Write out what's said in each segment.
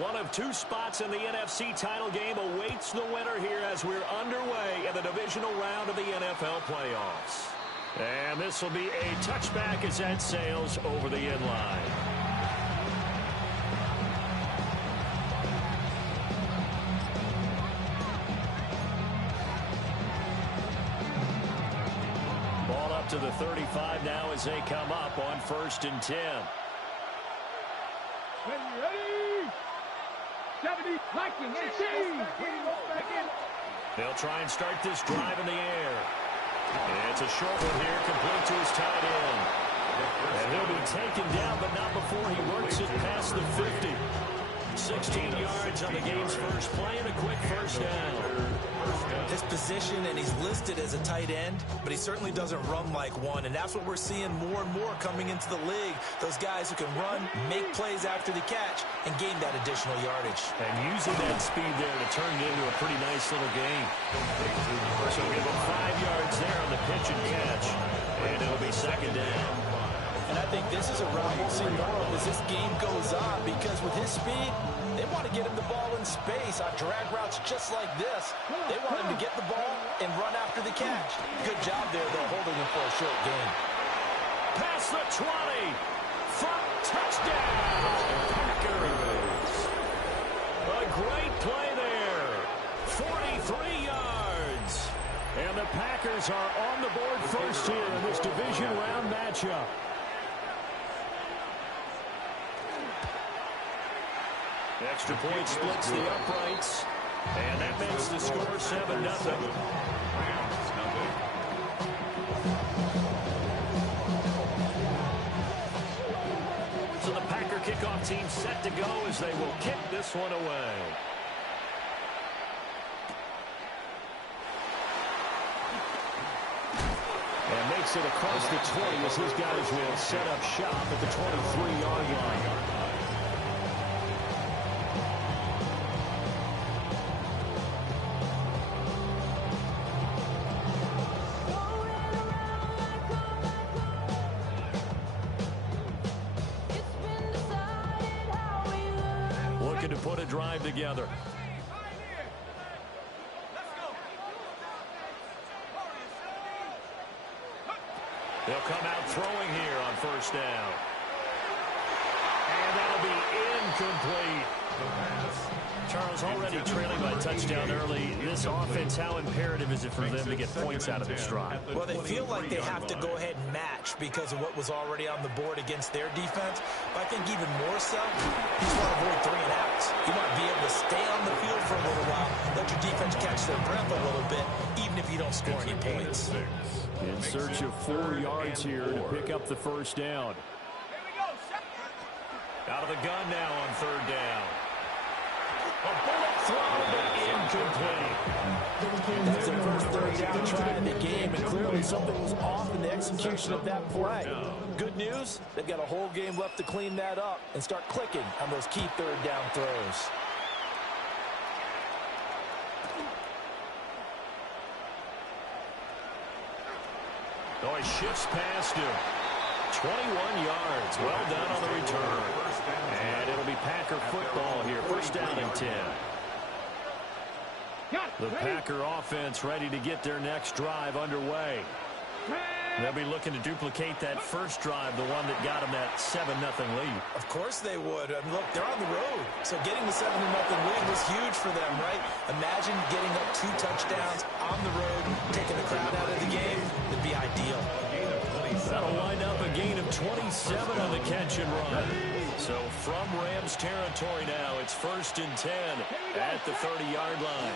One of two spots in the NFC title game awaits the winner here as we're underway in the divisional round of the NFL playoffs. And this will be a touchback as that sails over the end line. Ball up to the 35 now as they come up on 1st and 10. Ready? 70, liking, and They'll try and start this drive in the air. It's a short one here, complete to his tight end. And he'll be taken down, but not before he works it past the 50. 16 yards on the game's first play and a quick first down. His position, and he's listed as a tight end, but he certainly doesn't run like one, and that's what we're seeing more and more coming into the league. Those guys who can run, make plays after the catch, and gain that additional yardage. And using that speed there to turn it into a pretty nice little game. So give him 5 yards there on the pitch and catch, and it'll be second down. And I think this is a route we'll see more of as this game goes on, because with his speed, they want to get him the ball in space on drag routes just like this. They want him to get the ball and run after the catch. Good job there, though, holding him for a short gain. Past the 20. Front touchdown. Packers. A great play there. 43 yards. And the Packers are on the board first here in this division round matchup. Extra point splits the uprights, and that makes the score 7-0. So the Packer kickoff team set to go as they will kick this one away. And makes it across the 20 as his guys will set up shop at the 23-yard line. To put a drive together. They'll come out throwing here on first down. And that'll be incomplete. Charles, already trailing by a touchdown early. This offense, how imperative is it for them to get points out of this drive? Well, they feel like they have to go ahead and match because of what was already on the board against their defense. But I think even more so, you just want to avoid 3 and outs. You want to be able to stay on the field for a little while, let your defense catch their breath a little bit, even if you don't score any points. In search of 4 yards here to pick up the first down. Out of the gun now on third down. A bullet throw, but incomplete. That's their first third down try in the game, and clearly something was off in the execution of that play. Good news, they've got a whole game left to clean that up and start clicking on those key third down throws. Oh, he shifts past him. 21 yards. Well done on the return. And it'll be Packer football here. First down and 10. The Packer offense ready to get their next drive underway. They'll be looking to duplicate that first drive, the one that got them that 7-0 lead. Of course they would. I mean, look, they're on the road. So getting the 7-0 lead was huge for them, right? Imagine getting up 2 touchdowns on the road, taking the crowd out of the game. It'd be ideal. That'll wind up a gain of 27 on the catch and run. So from Rams territory now, it's 1st and 10 at the 30-yard line.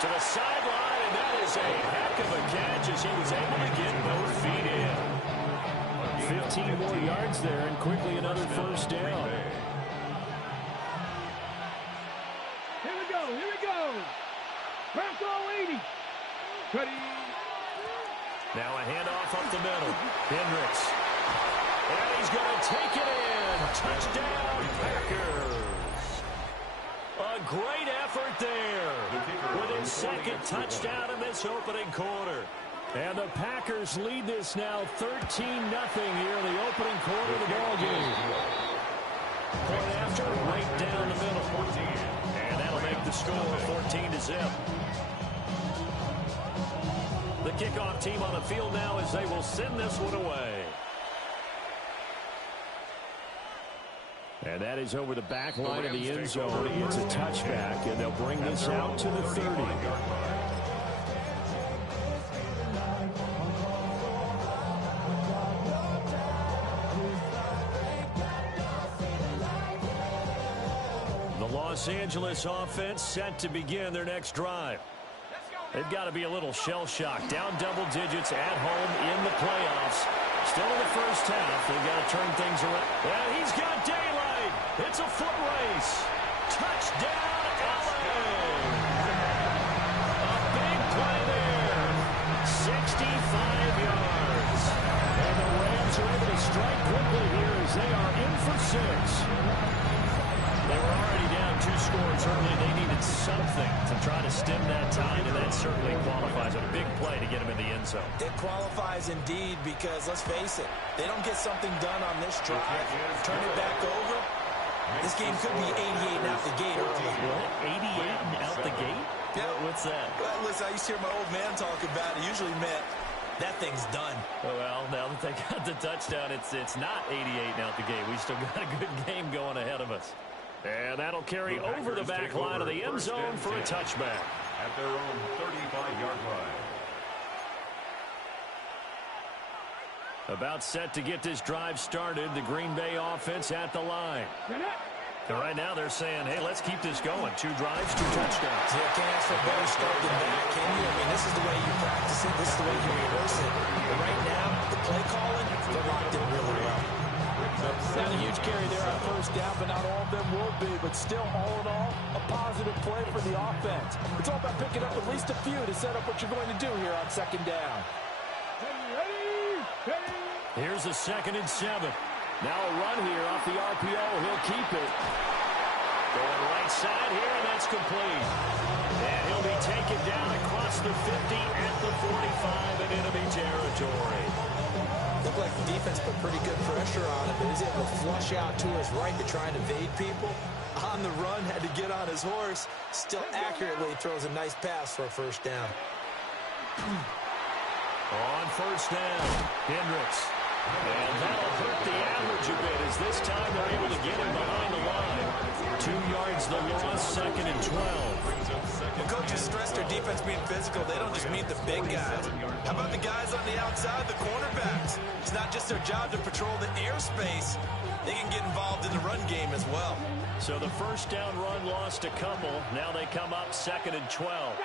To the sideline, and that is a heck of a catch as he was able to get both feet in. 15 more yards there, and quickly another first down. Here we go, here we go. Bronco 80. Ready. Now a handoff up the middle. Hendricks. And he's going to take it in. Touchdown, Packers. A great effort there with his second touchdown in this opening quarter. And the Packers lead this now 13-0 here in the opening quarter of the ball game. Point after, right down the middle. And that'll make the score 14-0. The kickoff team on the field now as they will send this one away. And that is over the back line of the end zone. It's a touchback, and they'll bring this out to the 30. The Los Angeles offense set to begin their next drive. They've got to be a little shell-shocked. Down double digits at home in the playoffs. Still in the first half. They've got to turn things around. Well, he's got daylight. It's a foot race. Touchdown, LA. A big play there. 65 yards. And the Rams are able to strike quickly here as they are in for 6. They were already down 2 scores early. They needed something to try to stem that tide, and that certainly qualifies. A big play to get them in the end zone. It qualifies indeed because, let's face it, they don't get something done on this drive, turn it back over, this game could be 88 and out the gate early. What? 88 and out the gate? Yeah. What's that? Well, listen, I used to hear my old man talk about it. Usually meant that thing's done. Oh, well, now that they got the touchdown, it's not 88 and out the gate. We still got a good game going ahead of us. And that'll carry over the back line of the end zone for a touchback. At their own 35-yard line. About set to get this drive started, the Green Bay offense at the line. And right now they're saying, hey, let's keep this going. 2 drives, 2 touchdowns. Yeah, can't ask for a better start than that, can you? I mean, this is the way you practice it. This is the way you rehearse it. But right now, the play calling, they're locked in really well. Not a huge carry there on first down, but not all of them will be. But still, all in all, a positive play for the offense. It's all about picking up at least a few to set up what you're going to do here on second down. Here's a 2nd and 7. Now a run here off the RPO. He'll keep it. Going right side here, and that's complete. And he'll be taken down across the 50 at the 45 in enemy territory. Looked like the defense put pretty good pressure on him, but he's able to flush out to his right to try and evade people. On the run, had to get on his horse. Still accurately throws a nice pass for a first down. On first down, Hendricks. And that'll hurt the average a bit as this time they're able to get him behind the line. 2 yards the loss, 2nd and 12. Well, coaches stress their defense being physical. They don't just mean the big guys. How about the guys on the outside, the cornerbacks? It's not just their job to patrol the airspace. They can get involved in the run game as well. So the first down run lost a couple. Now they come up 2nd and 12.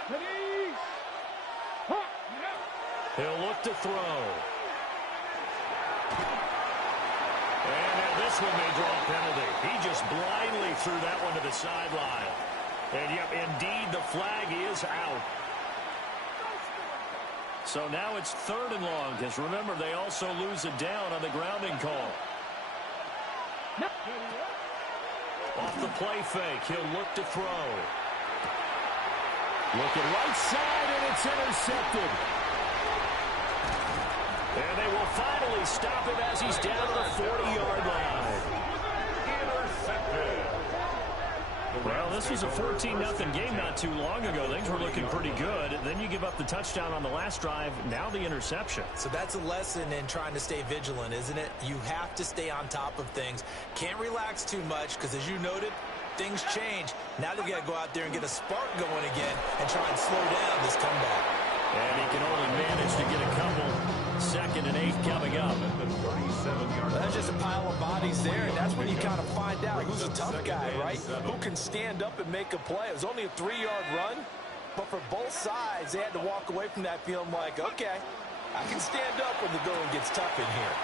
He'll look to throw. And now this one may draw a penalty. He just blindly threw that one to the sideline. And yep, indeed, the flag is out. So now it's 3rd and long, because remember, they also lose a down on the grounding call. Off the play fake, he'll look to throw. Looking right side, and it's intercepted. And they will finally stop him as he's down to the 40-yard line. Intercepted. Well, this was a 14-0 game not too long ago. Things were looking pretty good. Then you give up the touchdown on the last drive. Now the interception. So that's a lesson in trying to stay vigilant, isn't it? You have to stay on top of things. Can't relax too much because, as you noted, things change. Now they've got to go out there and get a spark going again and try and slow down this comeback. And he can only manage to get a couple. 2nd and 8 coming up. That's just a pile of bodies there, and that's when you kind of find out who's a tough guy, right? Who can stand up and make a play. It was only a 3-yard run, but for both sides, they had to walk away from that feeling like, okay, I can stand up when the going gets tough in here.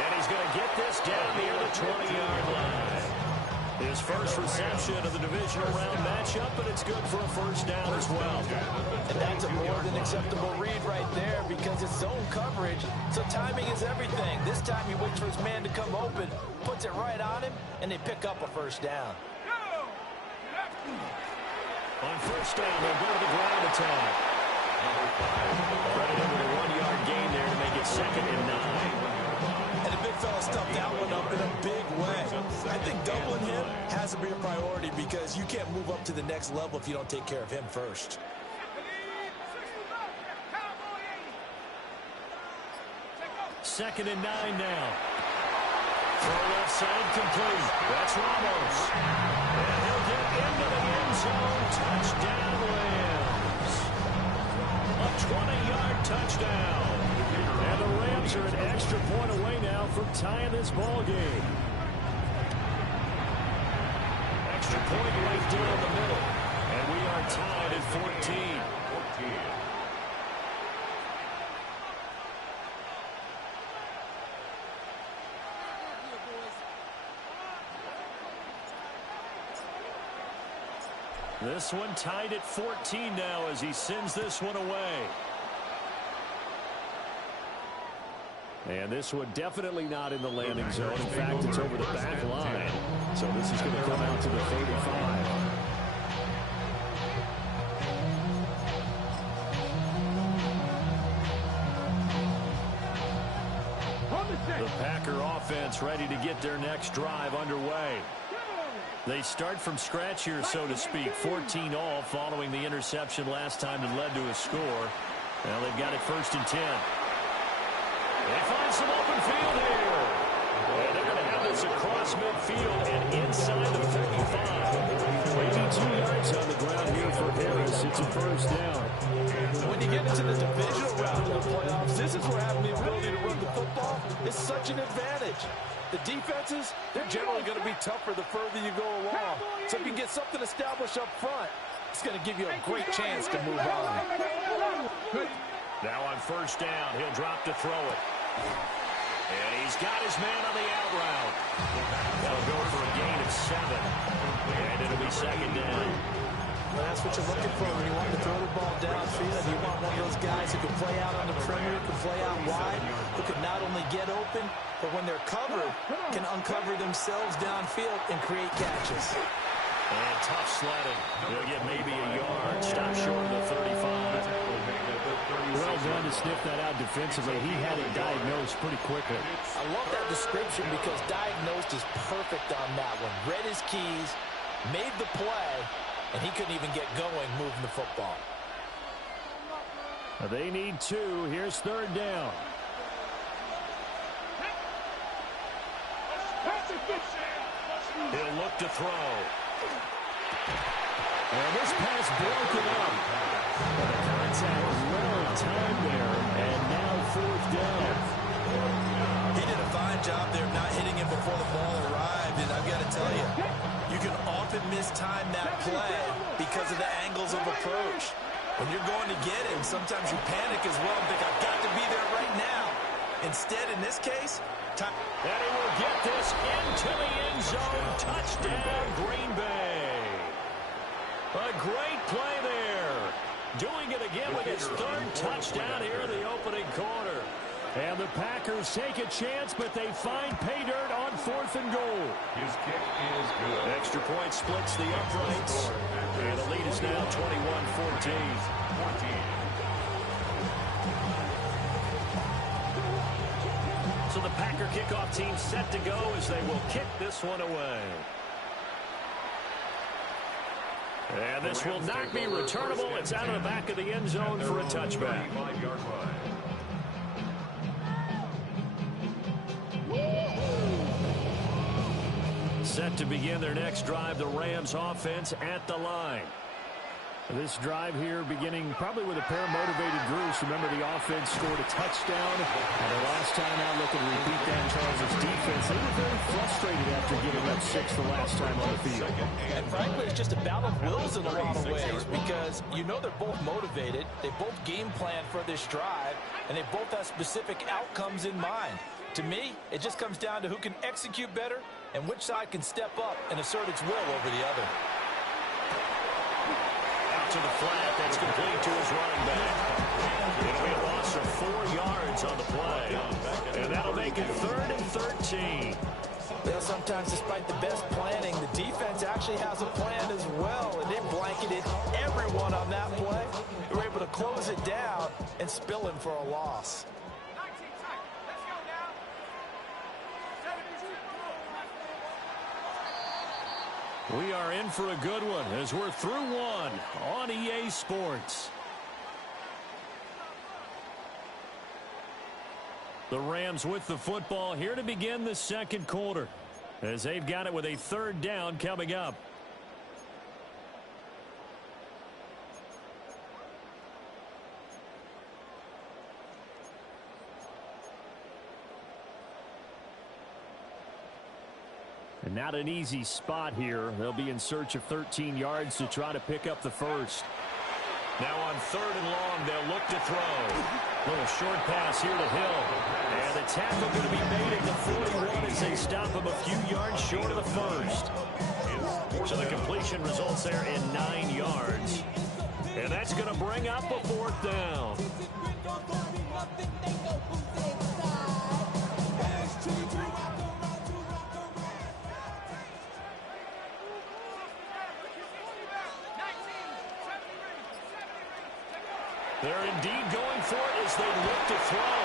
And he's going to get this down near the 20-yard line. His first reception of the divisional round matchup, but it's good for a first down as well. And that's a more than acceptable read right there because it's zone coverage, so timing is everything. This time he waits for his man to come open, puts it right on him, and they pick up a first down. On first down, they'll go to the ground attack. Credit him with a 1-yard gain there to make it 2nd and 9. And the big fella stuffed that one up in a big way. I think doubling him has to be a priority because you can't move up to the next level if you don't take care of him first. 2nd and 9 now. Throw left side complete. That's Ramos. And he'll get into the end zone. Touchdown, Rams. A 20-yard touchdown. And the Rams are an extra point away now from tying this ball game. Extra point right down the middle. And we are tied at 14. This one tied at 14 now as he sends this one away. And this one definitely not in the landing zone. In fact, it's over the back line. So this is going to come out to the 35. The Packer offense ready to get their next drive underway. They start from scratch here, so to speak. 14-all following the interception last time that led to a score. Well, they've got it 1st and 10. They find some open field here. And they're going to have this across midfield and inside the 35. 82 yards on the ground here for Harris. It's a 1st down. When you get into the divisional round of the playoffs, this is where having the ability to run the football is such an advantage. The defenses, they're generally going to be tougher the further you go along. So if you can get something established up front, it's going to give you a great chance to move on. Now on 1st down, he'll drop to throw it. And he's got his man on the out route. They'll go for a gain of 7. And it'll be 2nd down. Well, that's what you're looking for when you want to throw the ball downfield. You want one of those guys who can play out on the perimeter, can play out wide, who can not only get open, but when they're covered, can uncover themselves downfield and create catches. And tough sledding. They'll get maybe a yard. Stop short of the 35. Well done to sniff that out defensively. He had it diagnosed pretty quickly. I love that description because diagnosed is perfect on that one. Read his keys, made the play, and he couldn't even get going moving the football. They need 2. Here's 3rd down. He'll look to throw. And this pass broken up. And the contact was well timed there. And now 4th down. He did a fine job there of not hitting him before the ball arrived. And I've got to tell you, you can often mistime that play because of the angles of approach. When you're going to get him, sometimes you panic as well and think, I've got to be there right now. Instead, in this case, and he will get this into the end zone. Touchdown, Green Bay. A great play there. Doing it again with his 3rd touchdown here in the opening quarter. And the Packers take a chance, but they find pay dirt on 4th and goal. His kick is good. Extra point splits the uprights. And the lead is now 21-14. So the Packer kickoff team set to go as they will kick this one away. And this will not be returnable. It's out of the back of the end zone for a touchback. Set to begin their next drive, the Rams offense at the line. This drive here beginning probably with a pair of motivated groups. Remember, the offense scored a touchdown. And the last time out looking to repeat that, Charles' defense, they were very frustrated after giving up 6 the last time on the field. And frankly, it's just a battle of wills in a lot of ways because you know they're both motivated. They both game plan for this drive, and they both have specific outcomes in mind. To me, it just comes down to who can execute better and which side can step up and assert its will over the other. Out to the flat, that's complete to his running back. It'll be a loss of 4 yards on the play. And that'll make it 3rd and 13. Well, sometimes despite the best planning, the defense actually has a plan as well, and they blanketed everyone on that play. They were able to close it down and spill him for a loss. We are in for a good one as we're through one on EA Sports. The Rams with the football here to begin the second quarter as they've got it with a third down coming up. And not an easy spot here. They'll be in search of 13 yards to try to pick up the first. Now on third and long, they'll look to throw. Little short pass here to Hill. And the tackle going to be made at the 41 as they stop him a few yards short of the first. So the completion results there in 9 yards. And that's going to bring up a fourth down. They're indeed going for it as they look to throw.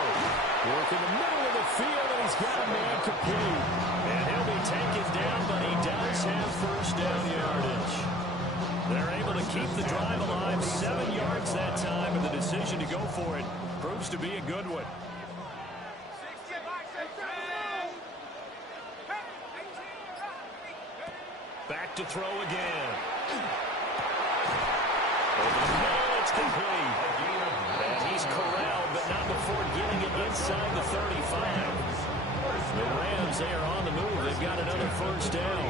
Work in the middle of the field, and he's got a man complete. And he'll be taken down, but he does have first down yardage. They're able to keep the drive alive, 7 yards that time, and the decision to go for it proves to be a good one. Back to throw again. Over the middle, it's complete. And he's corralled, but not before getting it inside the 35. The Rams, they are on the move. They've got another first down.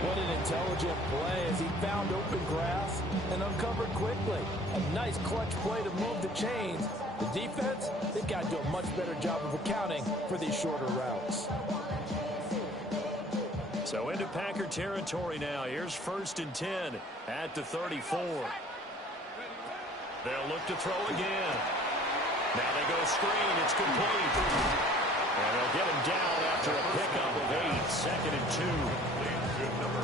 What an intelligent play as he found open grass and uncovered quickly. A nice clutch play to move the chains. The defense, they've got to do a much better job of accounting for these shorter routes. So into Packer territory now. Here's 1st and 10 at the 34. They'll look to throw again. Now they go screen. It's complete. And they'll get him down after a pickup of 8. 2nd and 2.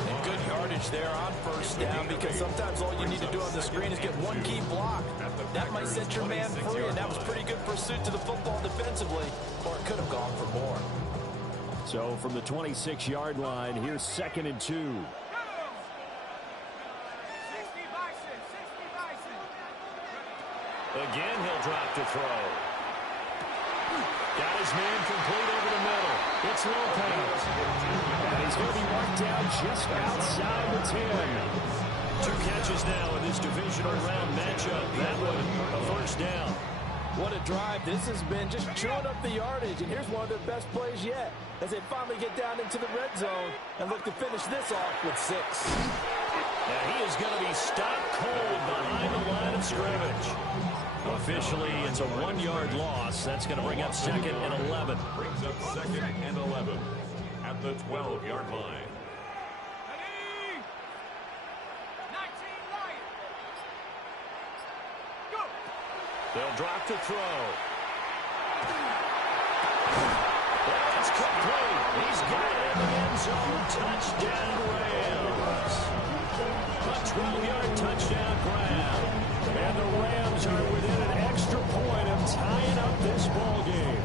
And good yardage there on first down because sometimes all you need to do on the screen is get one key block. That might set your man free, and that was pretty good pursuit to the football defensively, or it could have gone for more. So from the 26-yard line, here's 2nd and 2. Again, he'll drop to throw. Got his man complete over the middle. It's Lopez. And he's going to be marked down just outside the 10. 2 catches now in this divisional round matchup. That one, a first down. What a drive this has been, just chewing up the yardage. And here's one of their best plays yet as they finally get down into the red zone and look to finish this off with 6. Now he is going to be stopped cold behind the line of scrimmage. Officially, it's a 1-yard loss. That's going to bring up 2nd and 11. Brings up 2nd and 11 at the 12-yard line. They'll drop to throw. That's complete. He's got it in the end zone. Touchdown, Rams. A 12-yard touchdown grab. And the Rams are within an extra point of tying up this ball game.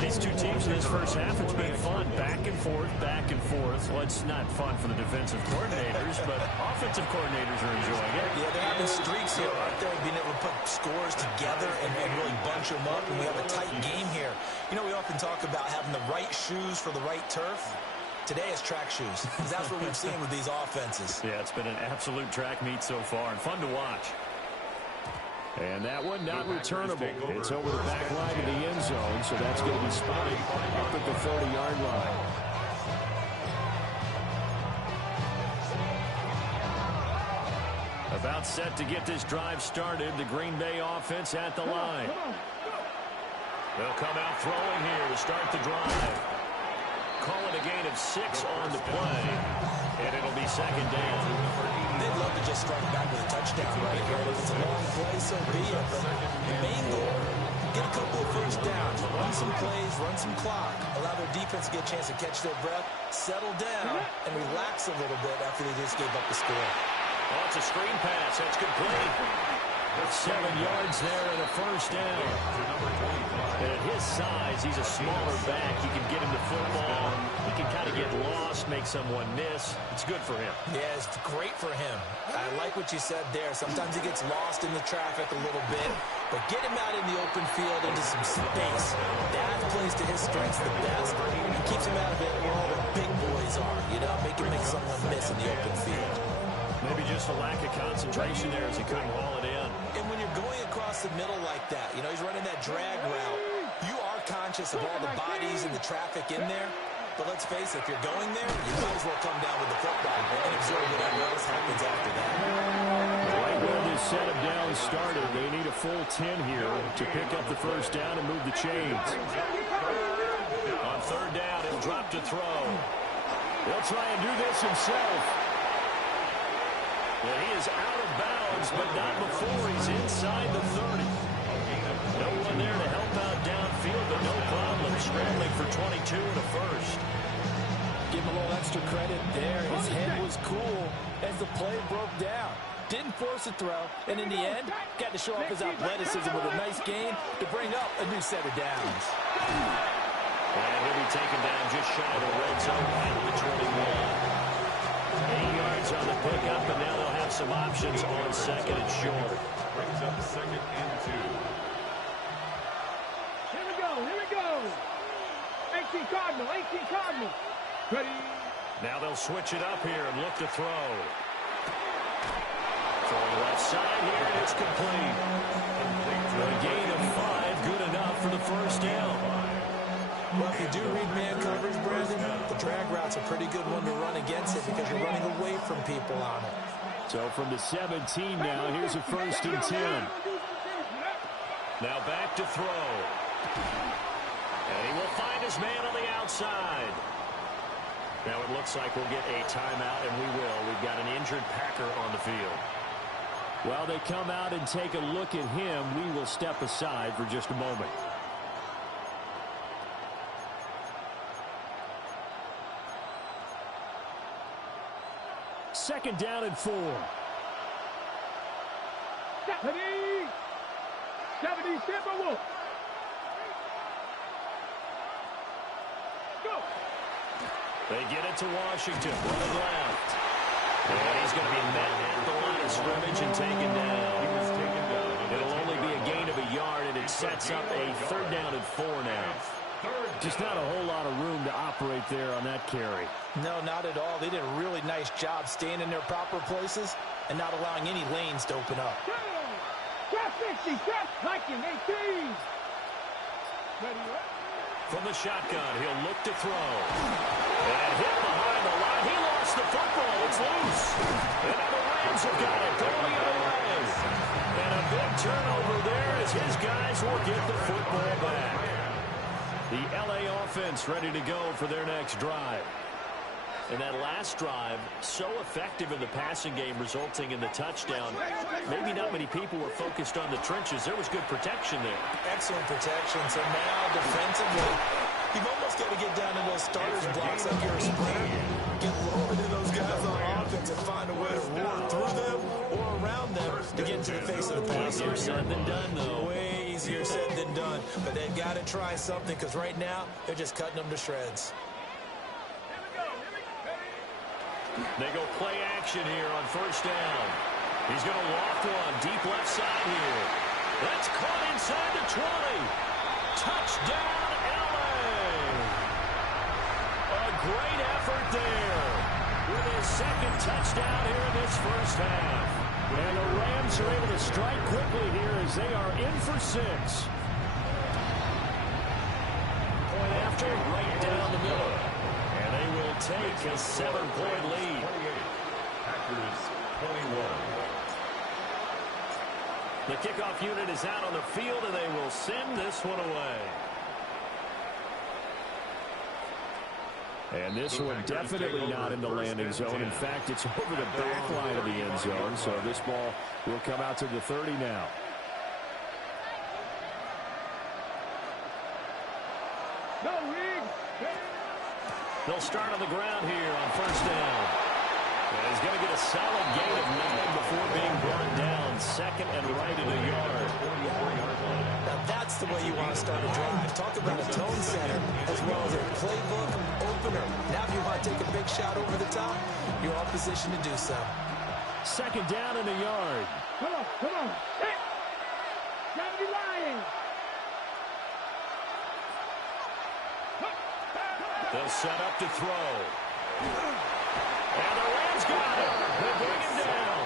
These two teams in this first half, it's been fun. Back and forth, back and forth. Well, it's not fun for the defensive coordinators, but offensive coordinators are enjoying it. Yeah, they're having streaks here, aren't they? Being able to put scores together and really bunch them up, and we have a tight game here. You know, we often talk about having the right shoes for the right turf. Today it's track shoes, because that's what we've seen with these offenses. Yeah, it's been an absolute track meet so far, and fun to watch. And that one not returnable. It's over the back line of the end zone, so that's going to be spotted up at the 30-yard line. About set to get this drive started. The Green Bay offense at the line. They'll come out throwing here to start the drive. Call it a gain of 6 on the play, and it'll be 2nd down. They'd love to just strike back with a touchdown right here. If it's a long play, so be it. But the main goal, get a couple of first downs, run some plays, run some clock, allow their defense to get a chance to catch their breath, settle down, and relax a little bit after they just gave up the score. Oh, it's a screen pass. That's complete. 7 yards there and a first down. And at his size, he's a smaller back. You can get him the football. He can kind of get lost, make someone miss. It's good for him. Yeah, it's great for him. I like what you said there. Sometimes he gets lost in the traffic a little bit, but get him out in the open field into some space. That plays to his strengths the best and keeps him out of it where all the big boys are, you know, make someone miss in the open field. Maybe just a lack of concentration there as he couldn't haul it in. And when you're going across the middle like that, you know, he's running that drag route, you are conscious of all the bodies and the traffic in there. But let's face it, if you're going there, you might as well come down with the football and absorb whatever else happens after that. Right where this set of downs started, they need a full 10 here to pick up the first down and move the chains. On third down, he'll drop to throw. He'll try and do this himself. And he is out of bounds, but not before he's inside the 30. No one there to help out downfield, but no problem scrambling for 22 and a first. Give him a little extra credit there. His head was cool as the play broke down. Didn't force a throw, and in the end, got to show off his athleticism with a nice gain to bring up a new set of downs. And he'll be taken down just shy of the red zone at the 21. 8 yards on the pickup, and now they'll have some options on second and short. Brings up second and 2. Here we go. 18 Cardinal. Ready. Now they'll switch it up here and look to throw. Throwing left side here, and it's complete. A gain of 5, good enough for the first down. Well, if you do read man coverage, Brandon, the drag route's a pretty good one to run against it because you're running away from people on it. So from the 17 now, here's a first and 10. Now back to throw. And he will find his man on the outside. Now it looks like we'll get a timeout, and we will. We've got an injured Packer on the field. While they come out and take a look at him, we will step aside for just a moment. Second down and 4. 70 Timberwolves. Go. They get it to Washington. Running left. And he's going to be met at the line of scrimmage and taken down. It'll only be a gain of a yard, and it sets up a third down and 4 now. Just not a whole lot of room to operate there on that carry. No, not at all. They did a really nice job staying in their proper places and not allowing any lanes to open up. Trap 60, trap hiking 18. Ready. From the shotgun, he'll look to throw. And hit behind the line. He lost the football. It's loose. And now the Rams have got it going the other way. And a big turnover there as his guys will get the football back. The LA offense ready to go for their next drive. And that last drive, so effective in the passing game, resulting in the touchdown. Maybe not many people were focused on the trenches. There was good protection there. Excellent protection. So now defensively, you've almost got to get down to those starters blocks like you're a sprinter. Get lower than those guys on offense and find a way to roar through them or around them to get into the face of the pass. Easier said than done, though. Way easier said than done. But they've got to try something because right now they're just cutting them to shreds. They go play action here on first down. He's going to loft one deep left side here. That's caught inside the 20. Touchdown, LA. A great effort there with his second touchdown here in this first half. And the Rams are able to strike quickly here as they are in for 6. Point after, right down the middle. And they will take a 7-point lead. Packers 21. The kickoff unit is out on the field, and they will send this one away. And this one definitely not in the landing zone. In fact, it's over the back line of the end zone, so this ball will come out to the 30 now. They'll start on the ground here on first down. As He's going to get a solid gain of 9 before being brought down. Second and right at a yard. Now that's the way you want to start a drive. Talk about a tone setter as well as a playbook opener. Now if you want to take a big shot over the top, you're all positioned to do so. Second down and a yard. Come on, come on. Hey! Gotta be lying. They'll set up to throw. And the Rams got it. They bring him down.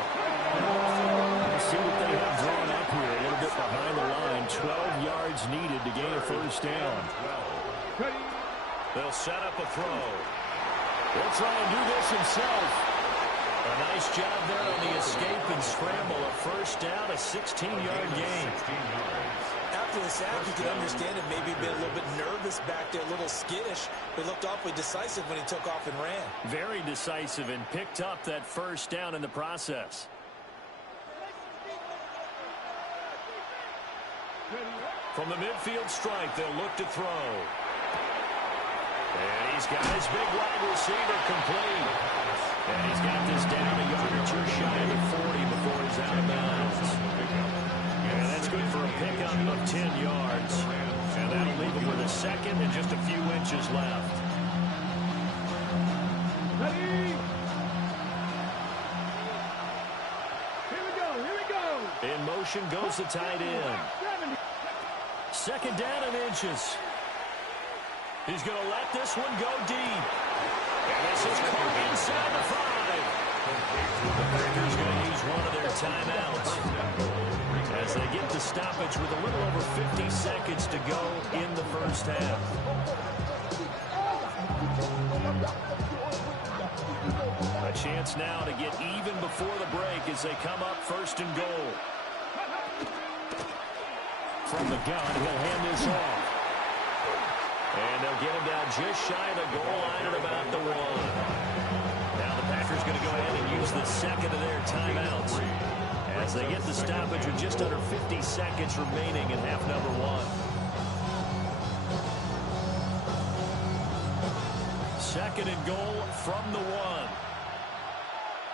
Let's see what they have drawn up here. A little bit behind the line. 12 yards needed to gain a first down. They'll set up a throw. He'll try and do this himself. A nice job there on the escape and scramble. A first down, a 16-yard gain. After the sack, you can understand it. Maybe been a little bit nervous back there, a little skittish. But looked awfully decisive when he took off and ran. Very decisive and picked up that first down in the process. From the midfield stripe, they'll look to throw. And he's got his big wide receiver complete. And he's got this down a yard or two shy of the 40 before he's out of bounds. And that's good for a pickup of 10 yards. And that'll leave him with a second and just a few inches left. Ready? Here we go, here we go. In motion goes the tight end. 70. Second down and inches. He's going to let this one go deep. And this is caught inside the 5. The Packers going to use one of their timeouts as they get the stoppage with a little over 50 seconds to go in the first half. A chance now to get even before the break as they come up first and goal. From the gun, he'll hand this off. And they'll get him down just shy of the goal line at about the 1. Now the Packers going to go ahead and use the second of their timeouts as they get the stoppage with just under 50 seconds remaining in half number 1. Second and goal from the 1.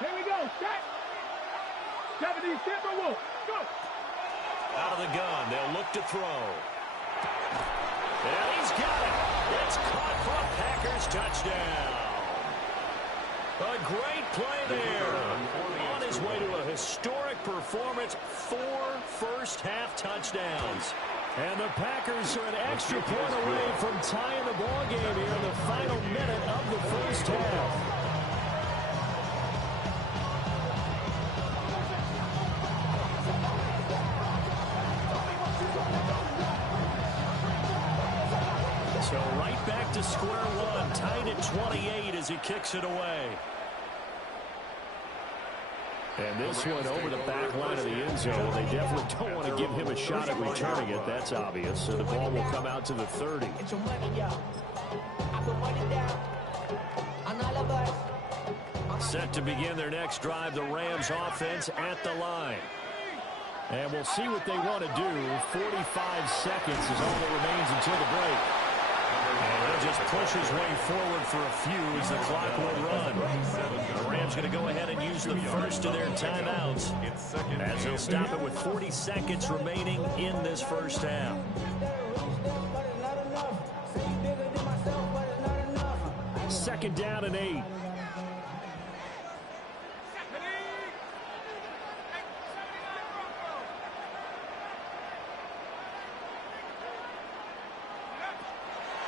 Here we go, set. 70, Silver Wolf, go. Out of the gun, they'll look to throw. And he's got it. It's caught for a Packers touchdown. A great play there. On his way to a historic performance, 4 first-half touchdowns. And the Packers are an extra point away from tying the ball game here in the final minute of the first half. So right back to square one, tied at 28 as he kicks it away. And this one over the back line of the end zone. They definitely don't want to give him a shot at returning it. That's obvious. So the ball will come out to the 30. Set to begin their next drive, the Rams offense at the line. And we'll see what they want to do. 45 seconds is all that remains until the break. And he'll just push his way forward for a few as the clock will run. The Rams going to go ahead and use the first of their timeouts as they'll stop it with 40 seconds remaining in this first half. Second down and 8.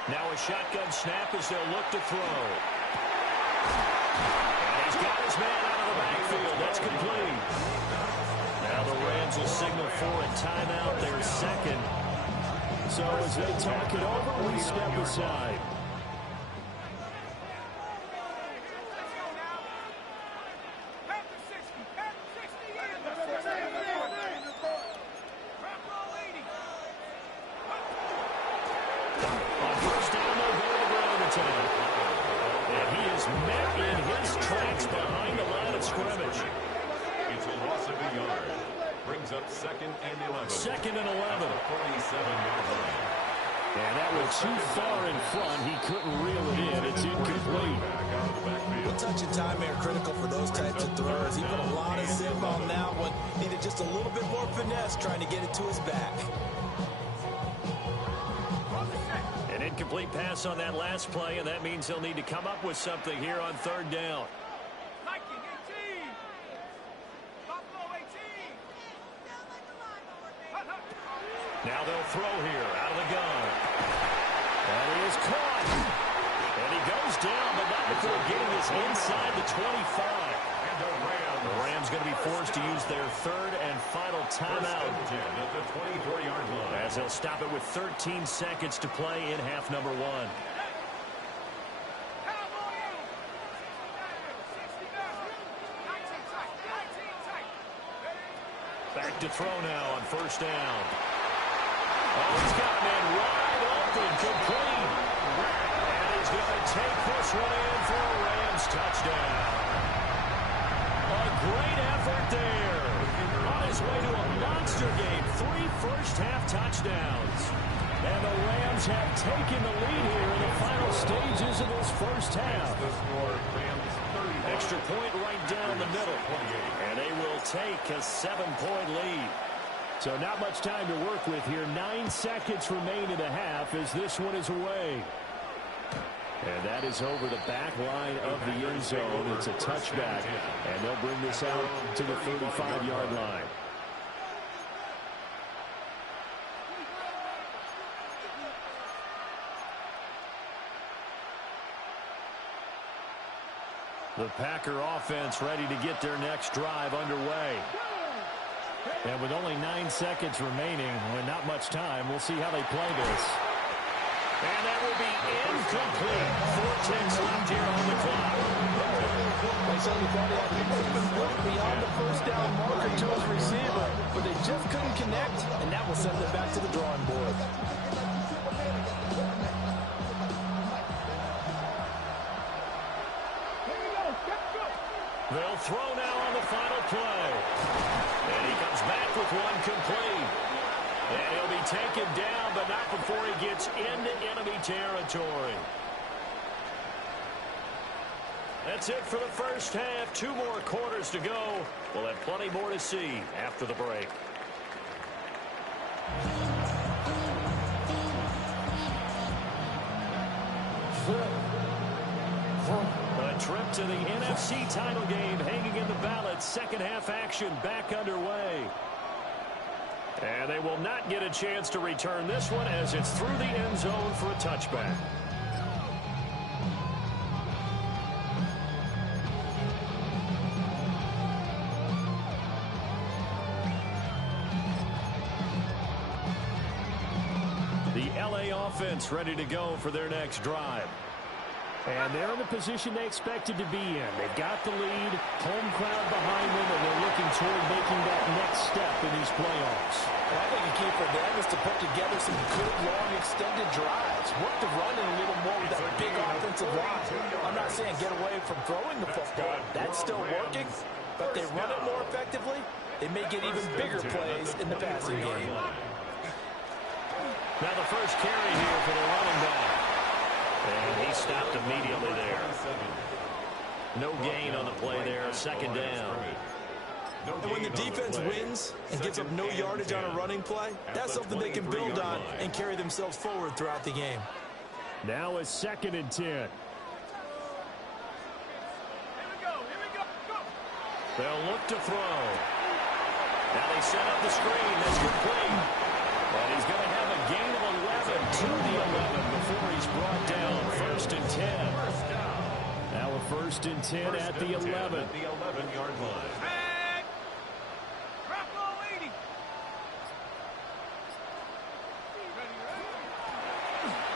Now a shotgun snap as they'll look to throw. And he's got his man out of the backfield. That's complete. Now the Rams will signal for a timeout, their second. So as they talk it over, we step aside. Second and 11. And that was too far in front. He couldn't reel it in. It's incomplete. out of the backfield. One touch and time are critical for those types of throws. He put a lot of zip on that one. Needed just a little bit more finesse trying to get it to his back. An incomplete pass on that last play, and that means he'll need to come up with something here on third down. Now they'll throw here out of the gun. And he is caught. And he goes down, but not before getting this inside the 25. The Rams going to be forced to use their third and final timeout At the 24-yard line. as they'll stop it with 13 seconds to play in half number one. Back to throw now on first down. Oh, he's got a man wide open, complete. And he's going to take this one in for a Rams touchdown. A great effort there. On his way to a monster game, 3 first-half touchdowns. And the Rams have taken the lead here in the final stages of this first half. The score, Rams 30. Extra point right down the middle. And they will take a 7-point lead. So not much time to work with here. 9 seconds remain in the half as this one is away. And that is over the back line of the end zone. It's a touchback. And they'll bring this out to the 35-yard line. The Packer offense ready to get their next drive underway. And with only 9 seconds remaining, with not much time, we'll see how they play this. And that will be incomplete. 4 ticks left here on the clock. They certainly thought he had the open look beyond the first down marker to his receiver, but they just couldn't connect, and that will send them back to the drawing board. They'll throw now on the final play. And he comes back with one complete. And he'll be taken down, but not before he gets into enemy territory. That's it for the first half. 2 more quarters to go. We'll have plenty more to see after the break. A trip to the NFC title game hanging in the balance. Second half action back underway. And they will not get a chance to return this one as it's through the end zone for a touchback. The LA offense ready to go for their next drive. And they're in the position they expected to be in. They've got the lead, home crowd behind them, and they're looking toward making that next step in these playoffs. And I think the key for them is to put together some good, long, extended drives. Work the run in a little more with that big offensive line. I'm not saying get away from throwing the football. That's still working. But if they run it more effectively, they may get even bigger plays in the passing game. Now the first carry here for the running back. And he stopped immediately there. No gain on the play there, second down. And when the defense wins and gives up no yardage on a running play, that's something they can build on and carry themselves forward throughout the game. Now it's 2nd and 10. They'll look to throw. Now they set up the screen. That's complete. And he's going to have a gain of 11 to the 11 before he's brought down. 1st and 10. Now a 1st and 10 at the 11. At the 11-yard line.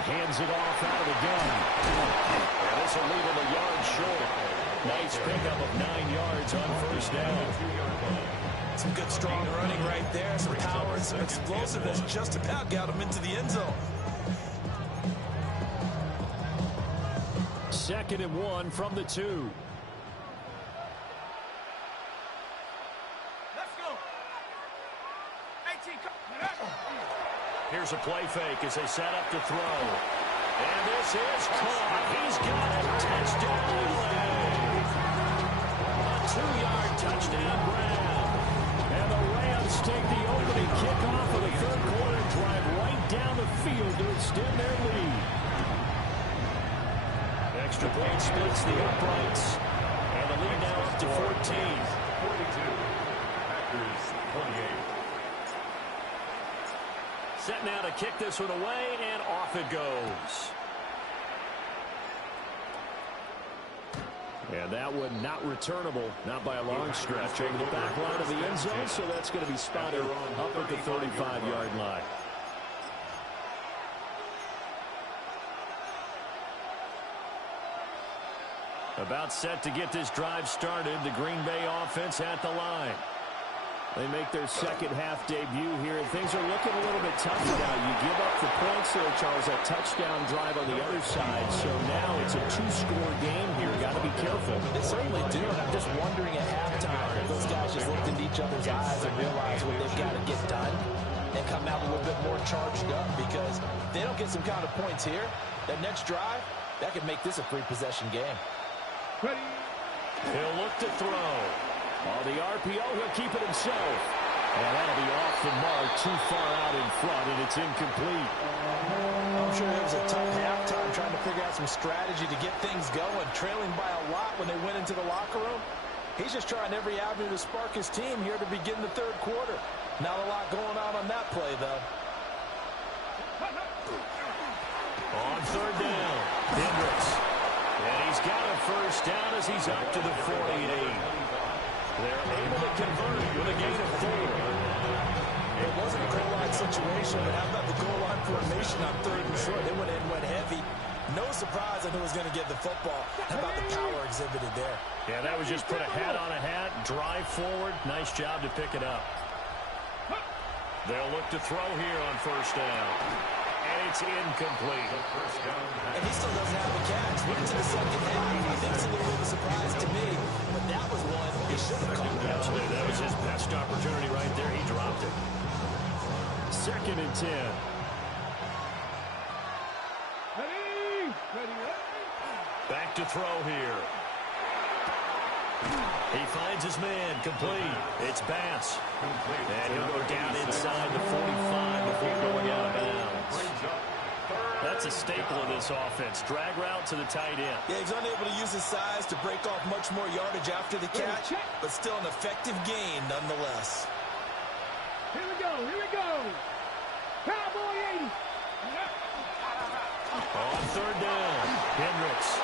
Hands it off out of the gun. And this will leave him a yard short. Nice pickup of 9 yards on 1st down. Some good, strong running right there. Some power and some explosiveness. Just about got him into the end zone. 2nd and 1 from the 2. Let's go. 18. Here's a play fake as they set up to throw. And this is caught. He's got it. Touchdown, LA. A 2-yard touchdown grab. And the Rams take the opening kickoff of the third quarter and drive right down the field to extend their lead. Extra point splits the uprights. And the lead now up to 14. 42. Packers 28. Set now to kick this one away, and off it goes. And that one not returnable, not by a long stretch, over the back line of the end zone, so that's going to be spotted up at the 35-yard line. About set to get this drive started, the Green Bay offense at the line. They make their second half debut here, and things are looking a little bit tougher now. You give up the points there, Charles, that touchdown drive on the other side. So now it's a 2-score game here. Got to be careful. They certainly do, and I'm just wondering at halftime if those guys just looked into each other's eyes and realized what they've got to get done and come out a little bit more charged up, because if they don't get some kind of points here, that next drive, that could make this a free-possession game. Ready. He'll look to throw. On the RPO, he'll keep it himself. And that'll be off the mark, too far out in front, and it's incomplete. I'm sure it was a tough halftime trying to figure out some strategy to get things going, trailing by a lot when they went into the locker room. He's just trying every avenue to spark his team here to begin the third quarter. Not a lot going on that play, though. On third down, Hendricks. And he's got a first down as he's up to the 48. They're able to convert with a gain of 4. It wasn't a goal line situation, but how about the goal line formation on third and short? They went in, went heavy. No surprise on who was going to get the football. How about the power exhibited there? Yeah, that was just put a hat on a hat, drive forward. Nice job to pick it up. They'll look to throw here on first down. And it's incomplete. And he still doesn't have a catch. Went into the second half. I think it's a little bit of a surprise to me, but that was one he should have caught. Absolutely, that was his best opportunity right there. He dropped it. Second and 10. Ready. Ready. Back to throw here. He finds his man, complete. It's Bass. And he'll go down inside the 45 before going out of bounds. That's a staple of this offense. Drag route to the tight end. Yeah, he's unable to use his size to break off much more yardage after the catch, but still an effective gain nonetheless. Here we go. Here we go. Cowboy 80. On third down, Hendricks.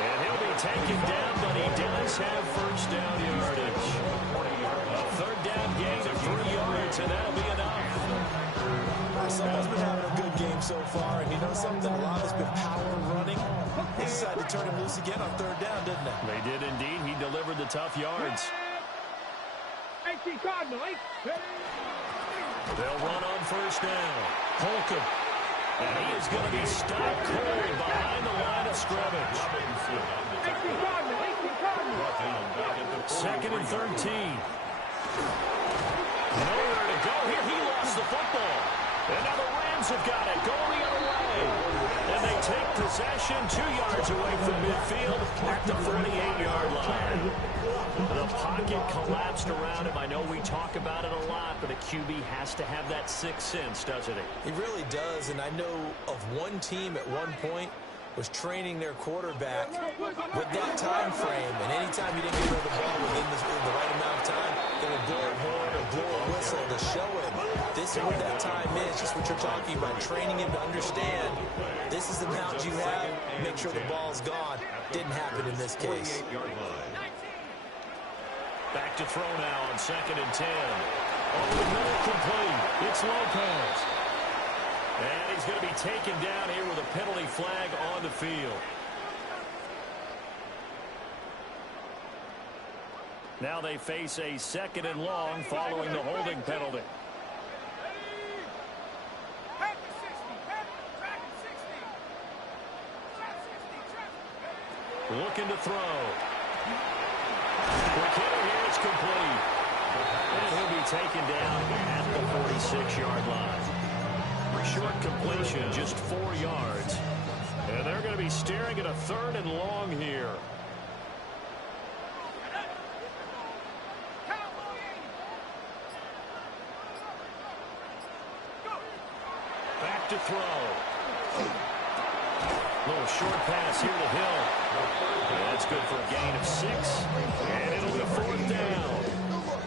And he'll be taken down, but he does have first down yardage. A third down gain of 3 yards, and that'll be enough. Someone's been having a good game so far, and you know something? A lot has been power running. They decided to turn him loose again on third down, didn't they? They did indeed. He delivered the tough yards. 18 Cardinal. They'll run on first down. Holcomb. And he is going to be stopped cold behind the line of scrimmage. 18 Cardinal. 18 Cardinal. Second and 13. Nowhere to go here. He lost the football. And now the Rams have got it. Going the other way. And they take possession 2 yards away from midfield at the 48-yard line. The pocket collapsed around him. I know we talk about it a lot, but a QB has to have that sixth sense, doesn't he? He really does, and I know of one team at one point was training their quarterback with that time frame, and anytime he didn't get rid of the ball within the right amount of time, they would blow a horn or blow a whistle to show him this is what that time is, just what you're talking about, training him to understand this is the amount you have, make sure the ball's gone. Didn't happen in this case. Back to throw now on second and 10. Oh, no, complete. It's Lopez. And he's going to be taken down here with a penalty flag on the field. Now they face a second and long following the holding penalty. Looking to throw. Quick hitter here, it's complete. And he'll be taken down at the 46-yard line. Short completion, just 4 yards. And they're going to be staring at a 3rd and long here. Back to throw. Little short pass here to Hill. That's good for a gain of 6. And it'll be 4th down.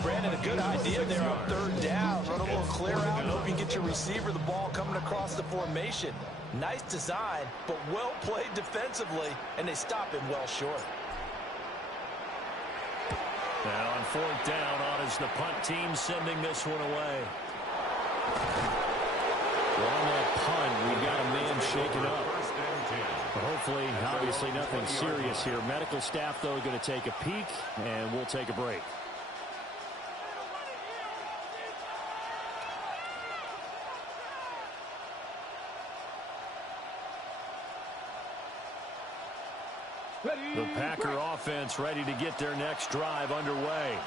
Brandon, a good idea there on 3rd down. Run a little clear out and hope you get your receiver the ball coming across the formation. Nice design, but well played defensively, and they stop him well short. Now on 4th down, on is the punt team sending this one away. Well, on that punt, we've got a man shaken up. But hopefully, obviously nothing serious here. Medical staff, though, going to take a peek, and we'll take a break. The Packer offense ready to get their next drive underway.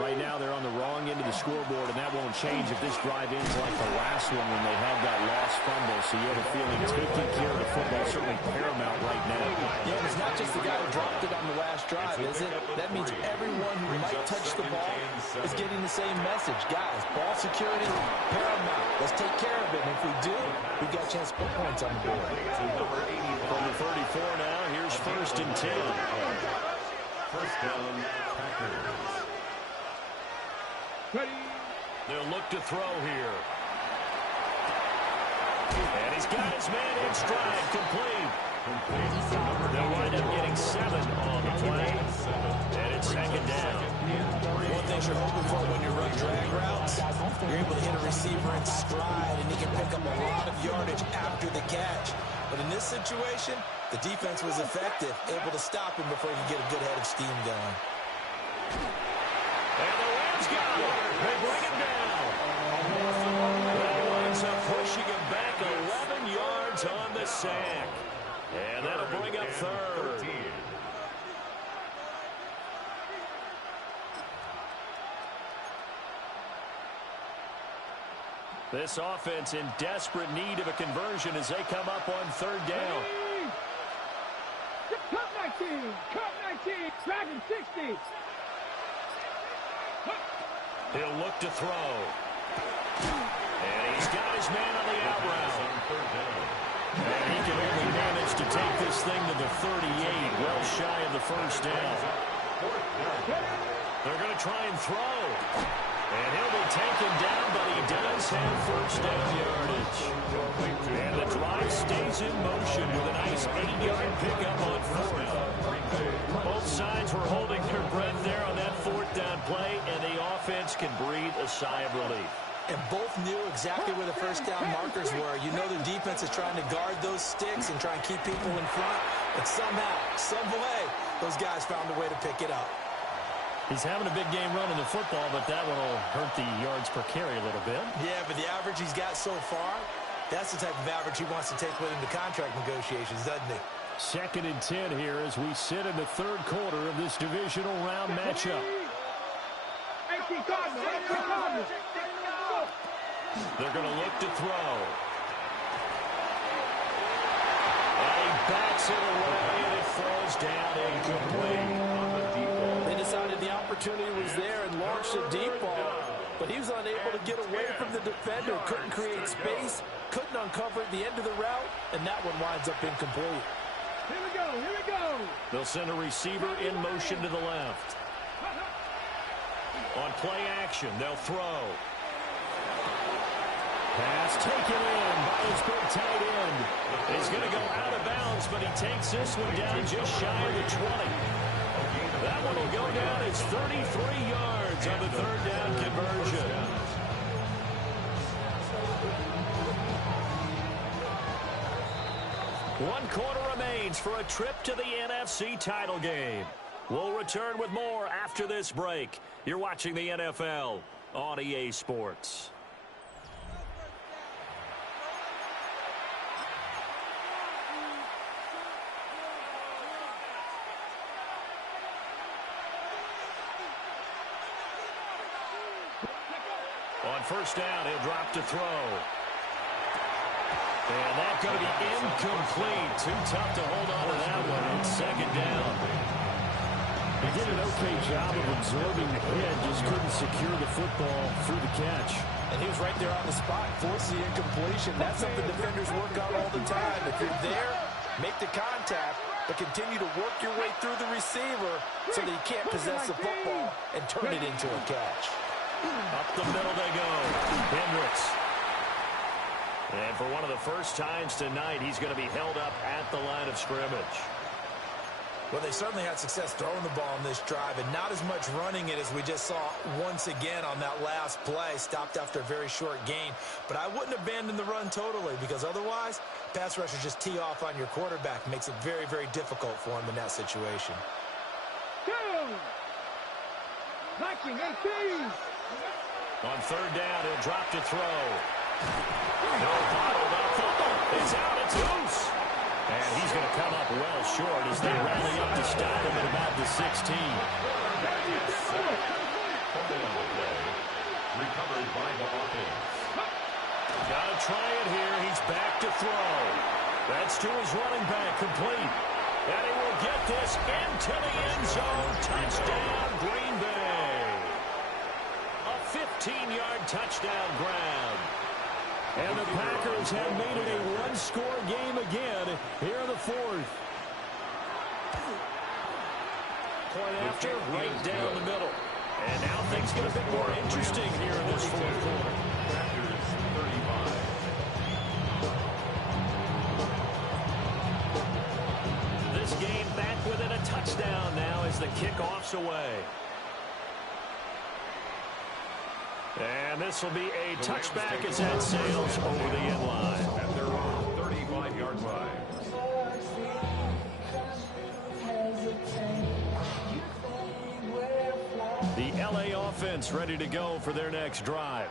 Right now they're on the wrong end of the scoreboard, and that won't change if this drive ends like the last one when they had that lost fumble. So you have a feeling taking care of the football is certainly paramount right now. Yeah, and it's not just the guy who dropped it on the last drive, is it? That means everyone who might touch the ball is getting the same message. Guys, ball security, paramount. Let's take care of it, and if we do, we've got a chance to put points on the board. From the 34 now, here's 1st and 10. 1st down, Packers. They'll look to throw here. And he's got his man in stride, complete. They'll wind up getting 7 on the play. And it's 2nd down. One thing you're hoping for when you run drag routes, you're able to hit a receiver in stride, and he can pick up a lot of yardage after the catch. But in this situation, the defense was effective, able to stop him before he could get a good head of steam going. And the Rams got it. They bring him down. That winds up pushing him back 11 yards on the sack. And that'll bring up 3rd. This offense in desperate need of a conversion as they come up on 3rd down. Cut 19, cut 19, Dragon 60. He'll look to throw. And he's got his man on the out route. And he can only manage to take this thing to the 38, well shy of the 1st down. They're going to try and throw. And he'll be taken down, but he does have 1st down yardage. And the drive stays in motion with a nice 8-yard pickup on 4th. Both sides were holding their breath there on that 4th down play, and the offense can breathe a sigh of relief. And both knew exactly where the 1st down markers were. You know the defense is trying to guard those sticks and try and keep people in front. But somehow, some way, those guys found a way to pick it up. He's having a big game running the football, but that one will hurt the yards per carry a little bit. Yeah, but the average he's got so far, that's the type of average he wants to take with him to contract negotiations, doesn't he? 2nd and 10 here as we sit in the 3rd quarter of this divisional round matchup. They're going to look to throw. And he backs it away, and it falls down incomplete. They decided the opportunity was there and launched a deep ball, but he was unable to get away from the defender, couldn't create space, couldn't uncover at the end of the route, and that one winds up incomplete. Here we go, here we go. They'll send a receiver in motion to the left. On play action, they'll throw. Pass taken in by his big tight end. He's going to go out of bounds, but he takes this one down just shy of the 20. That one will go down as 33 yards on the 3rd down conversion. One quarter remains for a trip to the NFC title game. We'll return with more after this break. You're watching the NFL on EA Sports. On 1st down, he'll drop to throw. And that's going to be incomplete. Too tough to hold on to that one. It's second down. He did an okay job of absorbing the hit, just couldn't secure the football through the catch. And he was right there on the spot, forced the incompletion. That's something defenders work on all the time. If you're there, make the contact, but continue to work your way through the receiver so that he can't possess the football and turn it into a catch. Up the middle they go. Hendricks. And for one of the first times tonight, he's going to be held up at the line of scrimmage. Well, they certainly had success throwing the ball in this drive and not as much running it as we just saw once again on that last play. Stopped after a very short gain. But I wouldn't abandon the run totally because otherwise, pass rushers just tee off on your quarterback. Makes it very, very difficult for him in that situation. On third down, he'll drop to throw. No, bottled up. Fumble. It's out. It's loose. And he's going to come up well short as they rally up to stop him at about the 16. Recovered by the offense. Got to try it here. He's back to throw. That's to his running back, complete. And he will get this into the end zone. Touchdown, Green Bay. A 15-yard touchdown grab. And the Packers have made it a one-score game again here in the fourth. Point after, right down the middle. And now things get a bit more interesting here in this fourth quarter. Packers 35. This game back within a touchdown now as the kickoff's away. And this will be a touchback as that sails over the end line. At their own 35-yard line. The LA offense ready to go for their next drive.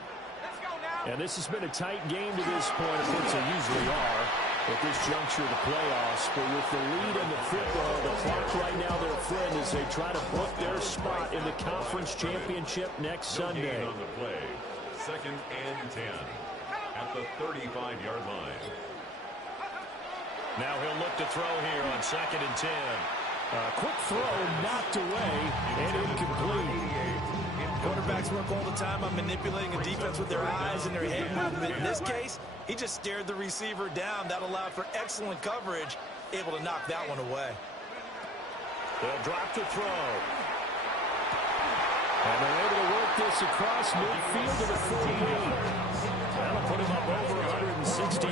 And this has been a tight game to this point. Of course, they usually are at this juncture of the playoffs. But with the lead in the football, the clock right now their friend as they try to book their spot in the conference championship next Sunday. On the play, 2nd and 10 at the 35-yard line. Now he'll look to throw here on 2nd and 10. Quick throw knocked away and incomplete. Quarterbacks work all the time on manipulating a defense with their eyes and their head movement. In this case, he just stared the receiver down. That allowed for excellent coverage, able to knock that one away. They'll drop to throw. And they're able to work this across midfield to the 48. That'll put him up over 160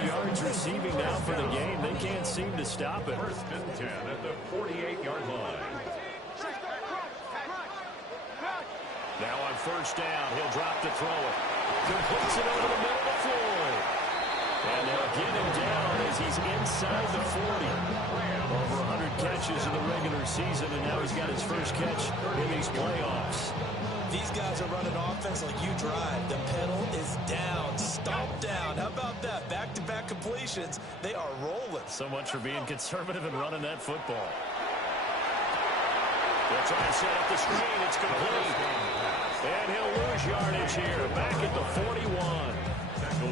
yards receiving now for the game. They can't seem to stop it. 1st and 10 at the 48-yard line. Now on 1st down, he'll drop to throw it. Completes it over the middle of Floyd. And they'll get him down as he's inside the 40. Over 100 catches in the regular season, and now he's got his first catch in these playoffs. These guys are running offense like you drive. The pedal is down, stomped down. How about that? Back-to-back completions. They are rolling. So much for being conservative and running that football. They'll try and set up the screen. It's complete. And he'll lose yardage here. Back at the 41.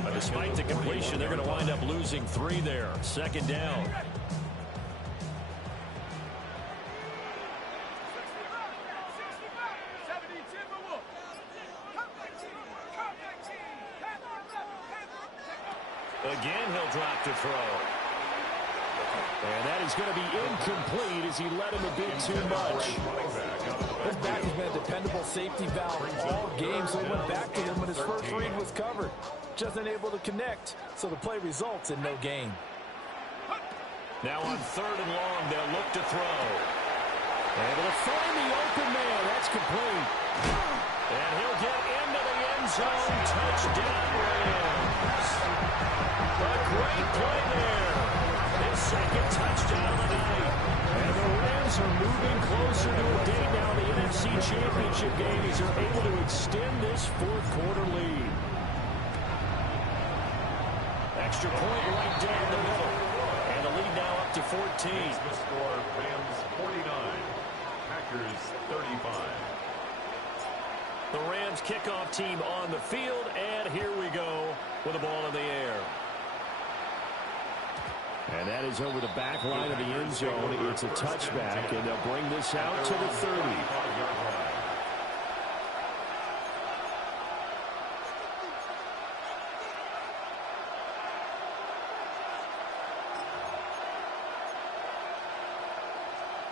But despite the completion, they're going to wind up losing 3 there. 2nd down. Again, he'll drop to throw. And that is going to be incomplete as he let him a bit too much. His back has been a dependable safety valve all game, so he went back to him when his first read was covered. Just unable to connect, so the play results in no gain. Now on 3rd and long, they'll look to throw. Able to find the open man. That's complete. And he'll get into the end zone. Touchdown, Rams. A great play there. His 2nd touchdown of the night. And the Rams are moving closer to a day now in the NFC Championship game as they're able to extend this 4th quarter lead. Extra point right down the middle. And the lead now up to 14. The score, Rams 49, Packers 35. The Rams kickoff team on the field, and here we go with the ball in the air. And that is over the back line of the end zone. It's a touchback, and they'll bring this out to the 30.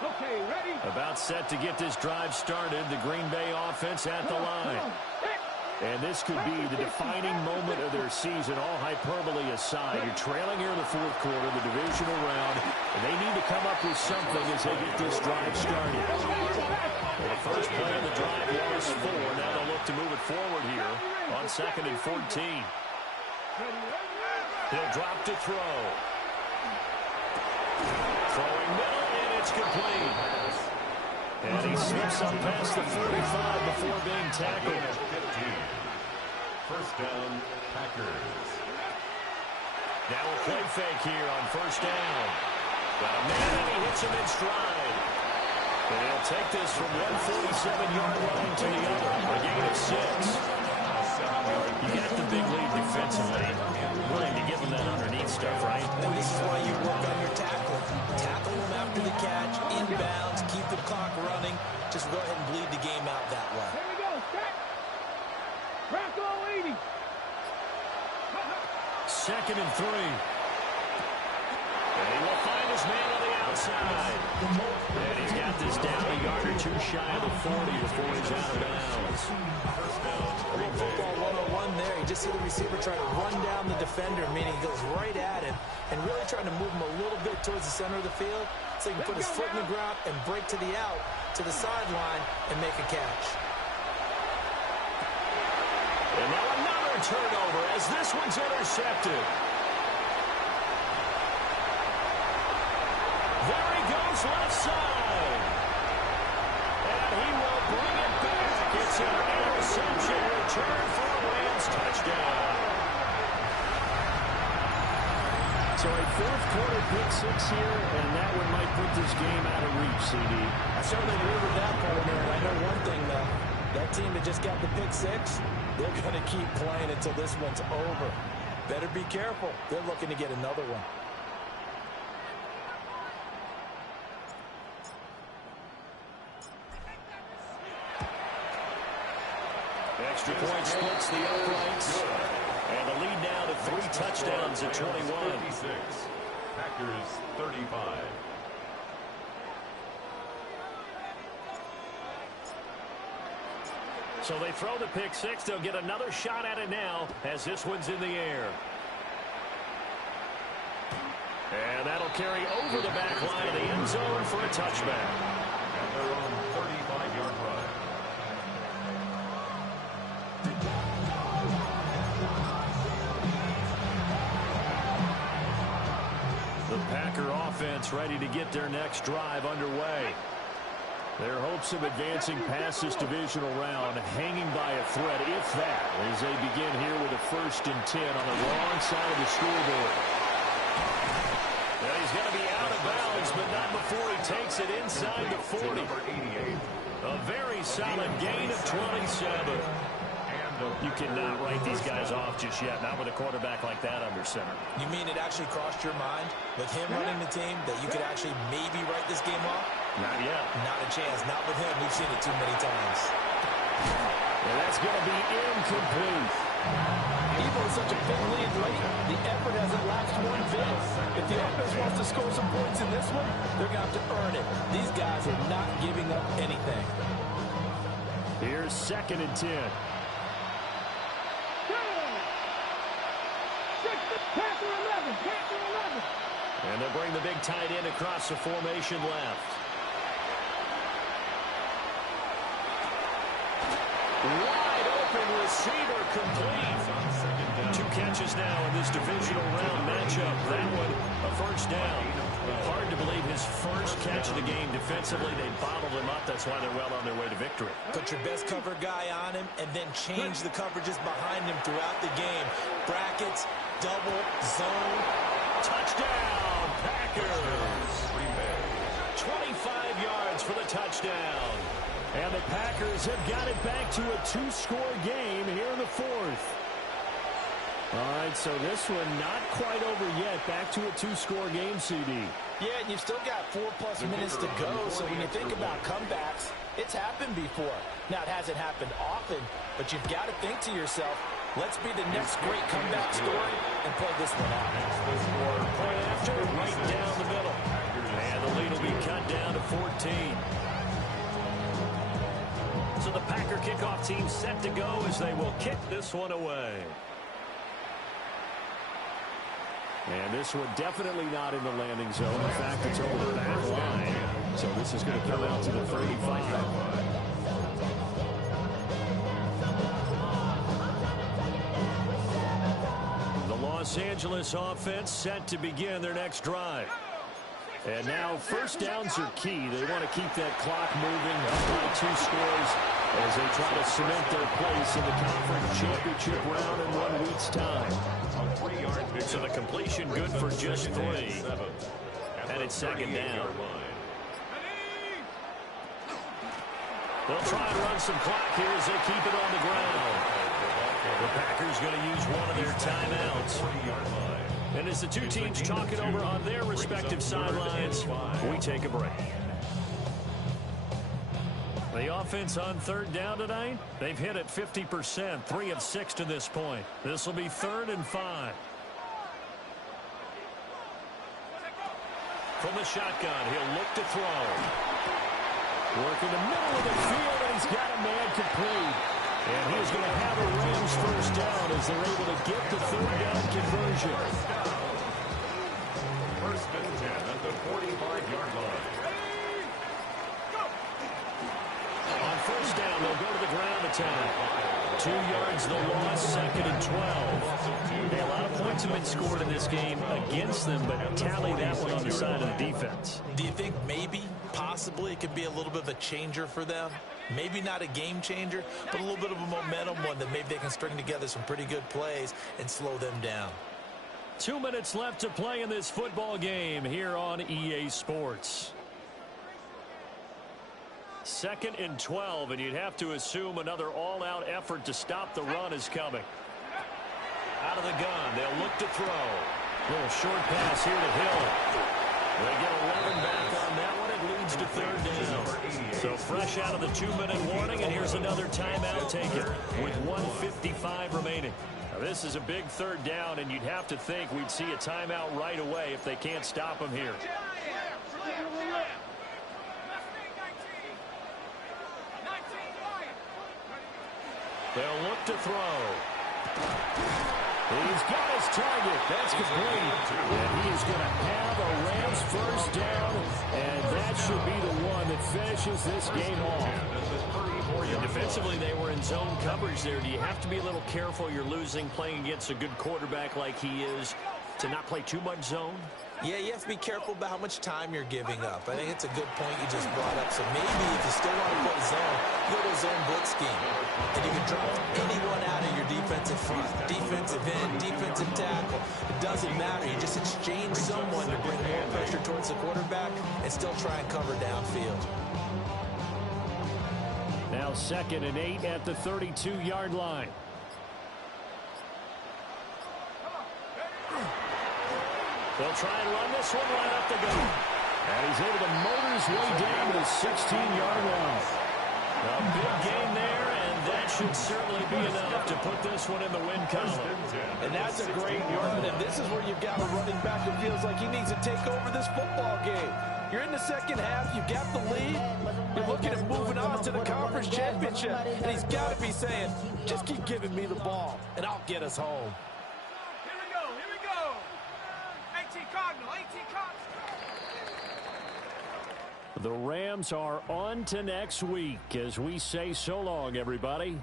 Okay, ready? About set to get this drive started. The Green Bay offense at the line. And this could be the defining moment of their season, all hyperbole aside. You're trailing here in the fourth quarter, the divisional round, and they need to come up with something as they get this drive started. Well, the first play of the drive was 4. Now they'll look to move it forward here on 2nd and 14. He'll drop to throw. Throwing middle, and it's complete. And he slips up past the 45 before being tackled. 15. First down, Packers. Now a play fake here on first down. Got a man, and he hits him in stride. And he'll take this from 147-yard line to the other. A gain of 6. You got the big lead defensively. Willing to give him that underneath stuff, right? And this is why you work on your tackle. Tackle him after the catch, inbounds, keep the clock running. Just go ahead and bleed the game out that way. Here we go, set. Rocco 80. 2nd and 3. And he will find his man on the outside. And he's got this down a yard or 2 shy of the 40 before he's out of bounds. First down, Green Bay. Football 101 there. You just see the receiver try to run down the defender, meaning he goes right at him and really trying to move him a little bit towards the center of the field so he can put his foot in the ground and break to the out, to the sideline, and make a catch. And now another turnover as this one's intercepted. There he goes left side. And he will bring it back. It's an interception return for a Rams touchdown. So a fourth quarter pick 6 here, and that one might put this game out of reach, CD. I certainly agree with that point there. And I know one thing, though. That team that just got the pick 6, they're going to keep playing until this one's over. Better be careful. They're looking to get another one. Extra point splits the uprights. And the lead now to 3 touchdowns at 21. 56. Packers 35. So they throw the pick 6. They'll get another shot at it now as this one's in the air. And that'll carry over the back line of the end zone for a touchback. And they're on 35-yard run. The Packer offense ready to get their next drive underway. Their hopes of advancing past this divisional round hanging by a thread, if that, as they begin here with a 1st and 10 on the wrong side of the scoreboard. Now he's going to be out of bounds, but not before he takes it inside the 40. A very solid gain of 27. You cannot write these guys off just yet, not with a quarterback like that under center. You mean it actually crossed your mind with him running the team that you could actually maybe write this game off? Not yet. Not a chance. Not with him. We've seen it too many times. And that's going to be incomplete. Even with such a big lead late, the effort hasn't lapsed one bit. If the offense wants to score some points in this one, they're going to have to earn it. These guys are not giving up anything. Here's 2nd and 10. And they'll bring the big tight end across the formation left. Wide open receiver complete. 2 catches now in this divisional round matchup. That one, a 1st down. Hard to believe his first catch of the game defensively. They bottled him up. That's why they're well on their way to victory. Put your best cover guy on him and then change the coverages behind him throughout the game. Brackets, double, zone. Touchdown, Packers. 25 yards for the touchdown. And the Packers have got it back to a 2-score game here in the 4th. All right, so this one not quite over yet. Back to a two-score game, CD. Yeah, and you've still got 4+ minutes to go, so when you think about comebacks, it's happened before. Now, it hasn't happened often, but you've got to think to yourself, let's be the next great comeback story and play this one out. Point after, right down the middle. And the lead will be cut down to 14. So the Packer kickoff team set to go as they will kick this one away. And this one definitely not in the landing zone. In fact, it's over the back line. So this is going to come out to the 35. The Los Angeles offense set to begin their next drive. And now first downs are key. They want to keep that clock moving up by 2 scores as they try to cement their place in the conference championship round in 1 week's time. So the completion good for just 3. And it's second down. They'll try and run some clock here as they keep it on the ground. The Packers going to use one of their timeouts. And as the two teams talk it over on their respective sidelines, we take a break. The offense on third down tonight, they've hit it 50%, 3 of 6 to this point. This will be 3rd and 5. From the shotgun, he'll look to throw. Work in the middle of the field, and he's got a man complete. And he's going to have a Rams first down as they're able to get the 3rd down conversion. First and 10 at the 45-yard line. On first down, they'll go to the ground attack. 2 yards the loss, 2nd and 12. A lot of points have been scored in this game against them, but tally that one on the side of the defense. Do you think maybe, possibly, it could be a little bit of a changer for them? Maybe not a game changer, but a little bit of a momentum one that maybe they can string together some pretty good plays and slow them down. 2 minutes left to play in this football game here on EA Sports. 2nd and 12, and you'd have to assume another all-out effort to stop the run is coming. Out of the gun, they'll look to throw. Little short pass here to Hill. They get 11 back on that one. It leads to 3rd down. So fresh out of the 2-minute warning, and here's another timeout taken with 1:55 remaining. Now, this is a big 3rd down, and you'd have to think we'd see a timeout right away if they can't stop them here. They'll look to throw. He's got his target. That's complete. And he is going to have a Rams first down, and that should be the one that finishes this game off. Defensively, they were in zone coverage there. Do you have to be a little careful? You're losing playing against a good quarterback like he is to not play too much zone? Yeah, you have to be careful about how much time you're giving up. I think it's a good point you just brought up. So maybe if you still want to play zone, you go to a zone blitz scheme. And you can drop anyone out of your defensive front. Defensive end, defensive tackle. It doesn't matter. You just exchange someone to bring more pressure towards the quarterback and still try and cover downfield. Now 2nd and 8 at the 32-yard line. They'll try and run this one right up the gut. And he's able to motor his way down to the 16-yard line. A big gain there, and that should certainly be enough to put this one in the win column. And that's a great run, and this is where you've got a running back who feels like he needs to take over this football game. You're in the second half, you've got the lead, you're looking at moving on to the conference championship, and he's got to be saying, just keep giving me the ball, and I'll get us home. Here we go. 18 Cardinal. The Rams are on to next week as we say so long, everybody.